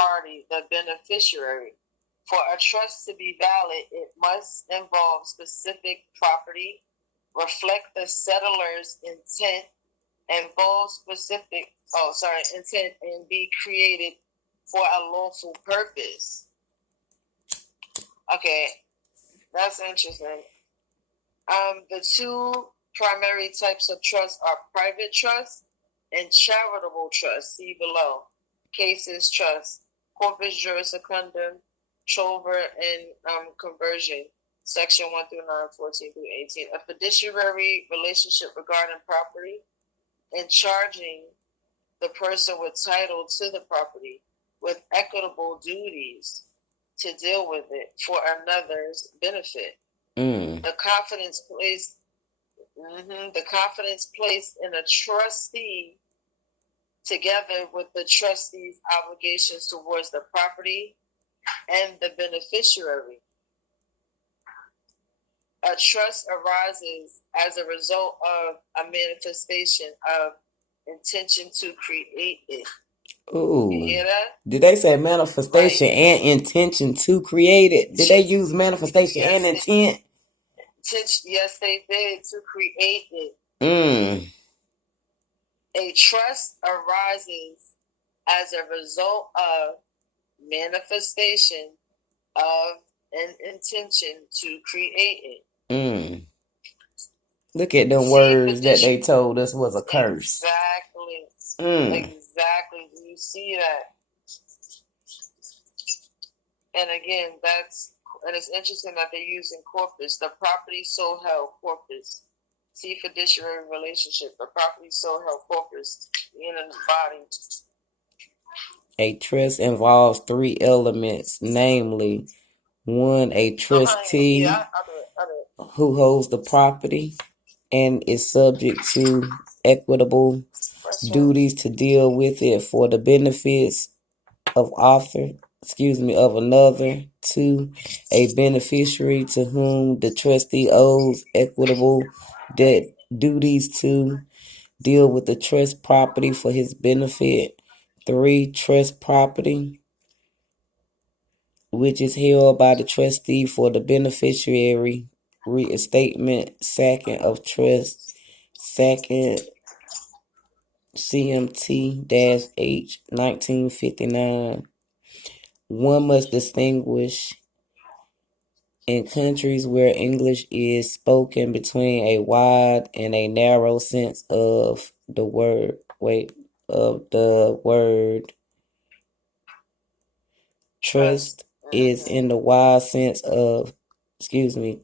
party, the beneficiary. For a trust to be valid, it must involve specific property, reflect the settler's intent, intent, and be created for a lawful purpose. Okay, that's interesting. The two primary types of trust are private trust and charitable trust. See below. Cases trust, corpus juris secundum, trover, and conversion. Section 1 through 9, 14 through 18. A fiduciary relationship regarding property and charging the person with title to the property with equitable duties to deal with it for another's benefit. The confidence placed in a trustee together with the trustee's obligations towards the property and the beneficiary. A trust arises as a result of a manifestation of intention to create it. Ooh. You hear that? Did they say manifestation and intention to create it? Did they use manifestation and intent? Yes, they did, to create it. A trust arises as a result of manifestation of an intention to create it. Look at them words that they told us was a curse. Exactly. Exactly. Do you see that? And again, it's interesting that they're using corpus, the property so held corpus. See fiduciary relationship, the property so held corpus in the body. A trust involves three elements, namely, 1, a trustee who holds the property and is subject to equitable duties to deal with it for the benefits of another. 2, a beneficiary to whom the trustee owes equitable duties to deal with the trust property for his benefit. 3, trust property, which is held by the trustee for the beneficiary. Restatement, 2nd of trust, 2nd CMT-H 1959. One must distinguish in countries where English is spoken between a wide and a narrow sense of the word. Trust is in the wide sense of,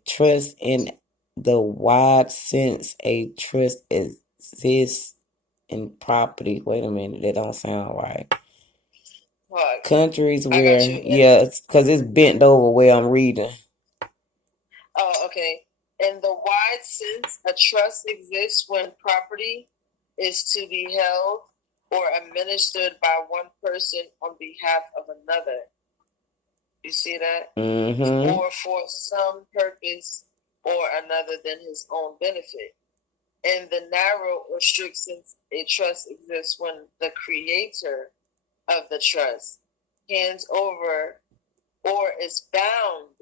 trust in the wide sense, a trust exists in property. Wait a minute, that don't sound right. What? Countries where, because it's bent over where I'm reading. Oh, okay. In the wide sense, a trust exists when property is to be held or administered by one person on behalf of another. You see that? Or for some purpose or another than his own benefit. In the narrow or strict sense, a trust exists when the creator of the trust hands over or is bound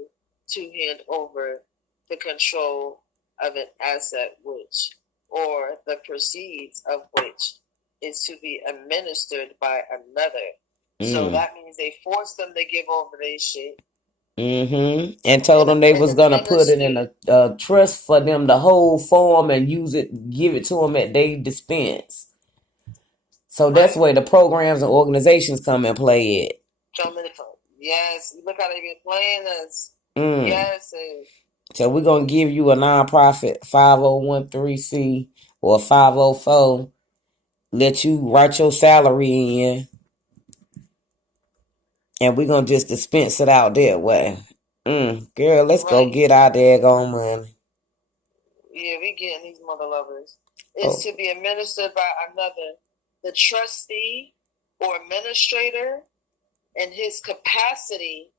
to hand over the control of an asset which, or the proceeds of which, is to be administered by another. So that means they forced them to give over their shit. And told them they was going to put it in a trust for them to hold for them and give it to them at their dispense. So that's where the programs and organizations come and play it. Yes, look how they been playing us. Yes. So we're going to give you a nonprofit 5013C or 504. Let you write your salary in. And we're going to just dispense it out that way. Girl, let's go get our daggone money. Yeah, we getting these mother lovers. It's to be administered by another. The trustee or administrator in his capacity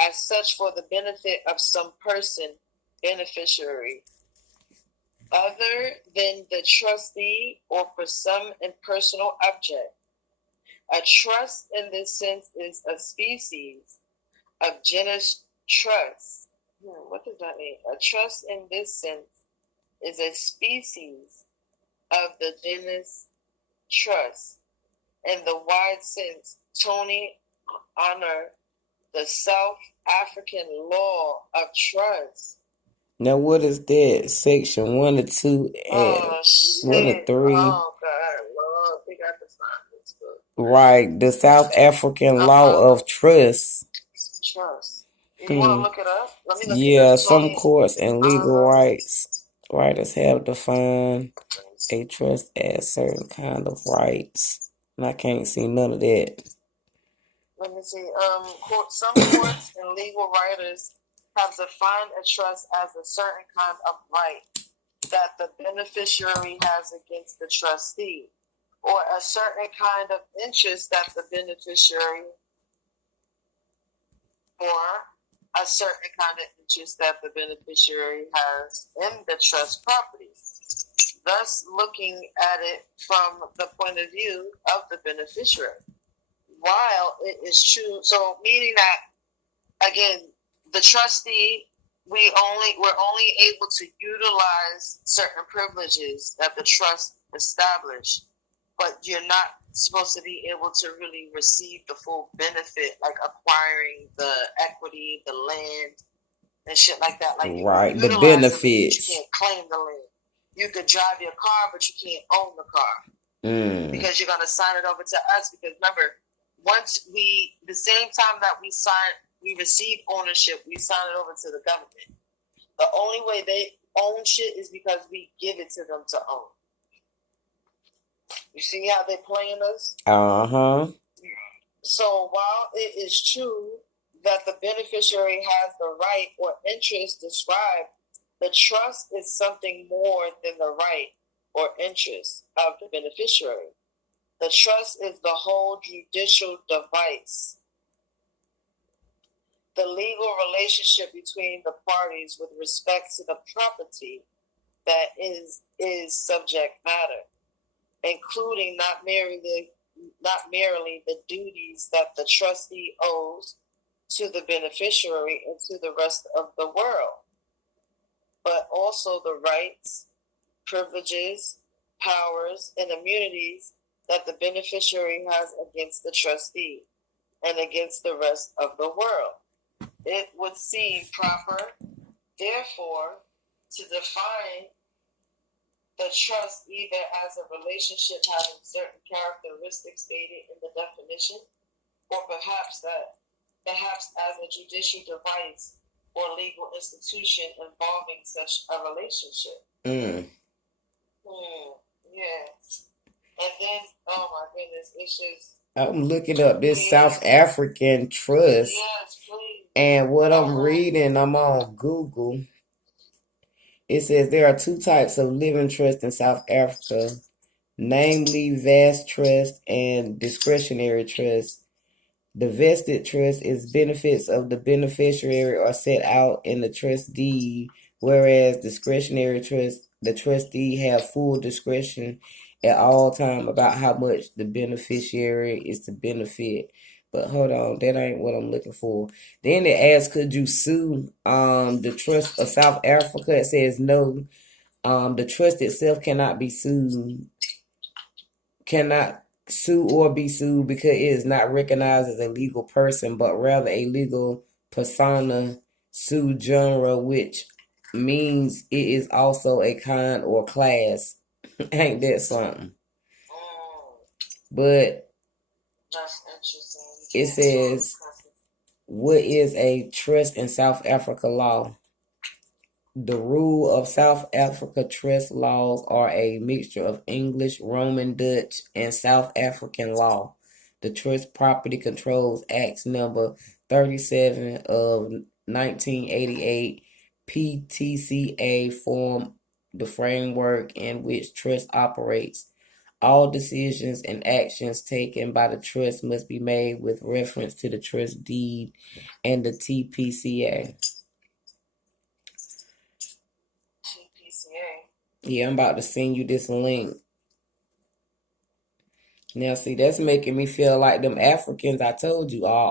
as such for the benefit of some person, beneficiary, other than the trustee or for some impersonal object. A trust in this sense is a species of genus trust. What does that mean? A trust in this sense is a species of the genus trust. In the wide sense, Tony honor the South African law of trust. Now, what is that? Section 1 or 2 and 1 or 3? Oh, God, Lord, we got to find this book. Right, the South African law of trust. Trust. You want to look it up? Let me look it Yeah, up. some courts and legal writers have defined a trust as certain kind of rights. And I can't see none of that. Let me see. Some courts and legal writers have defined a trust as a certain kind of right that the beneficiary has against the trustee, or a certain kind of interest that the beneficiary, has in the trust property. Thus, looking at it from the point of view of the beneficiary. While it is true, so meaning that, again, the trustee, we're only able to utilize certain privileges that the trust established, but you're not supposed to be able to really receive the full benefit, like acquiring the equity, the land, and shit like that. Like, you right, the benefits. You can't claim the land. You could drive your car, but you can't own the car because you're gonna sign it over to us. Because remember, once the same time that we receive ownership, we sign it over to the government. The only way they own shit is because we give it to them to own. You see how they're playing us? So while it is true that the beneficiary has the right or interest described, the trust is something more than the right or interest of the beneficiary. The trust is the whole judicial device, the legal relationship between the parties with respect to the property that is subject matter, including not merely the duties that the trustee owes to the beneficiary and to the rest of the world, but also the rights, privileges, powers, and immunities that the beneficiary has against the trustee and against the rest of the world. It would seem proper, therefore, to define the trust either as a relationship having certain characteristics stated in the definition, or perhaps as a judicial device or legal institution involving such a relationship. Yeah. And then, oh my goodness, it's just... I'm looking up this South African trust. Yes, please. And what I'm reading, I'm on Google. It says there are two types of living trust in South Africa, namely vast trust and discretionary trust. The vested trust is benefits of the beneficiary are set out in the trust deed, whereas discretionary trust, the trustee have full discretion at all time about how much the beneficiary is to benefit. But hold on, that ain't what I'm looking for. Then it asks, could you sue the trust of South Africa? It says no. The trust itself cannot be sued. Cannot sue or be sued because it is not recognized as a legal person, but rather a legal persona sui generis, which means it is also a kind or class. Ain't that something? But that's interesting. It says, what is a trust in South Africa law? The rule of South Africa trust laws are a mixture of English, Roman, Dutch, and South African law. The Trust Property Controls Acts number 37 of 1988, PTCA, form the framework in which trust operates. All decisions and actions taken by the trust must be made with reference to the trust deed and the TPCA. Yeah, I'm about to send you this link. Now, see, that's making me feel like them Africans I told you all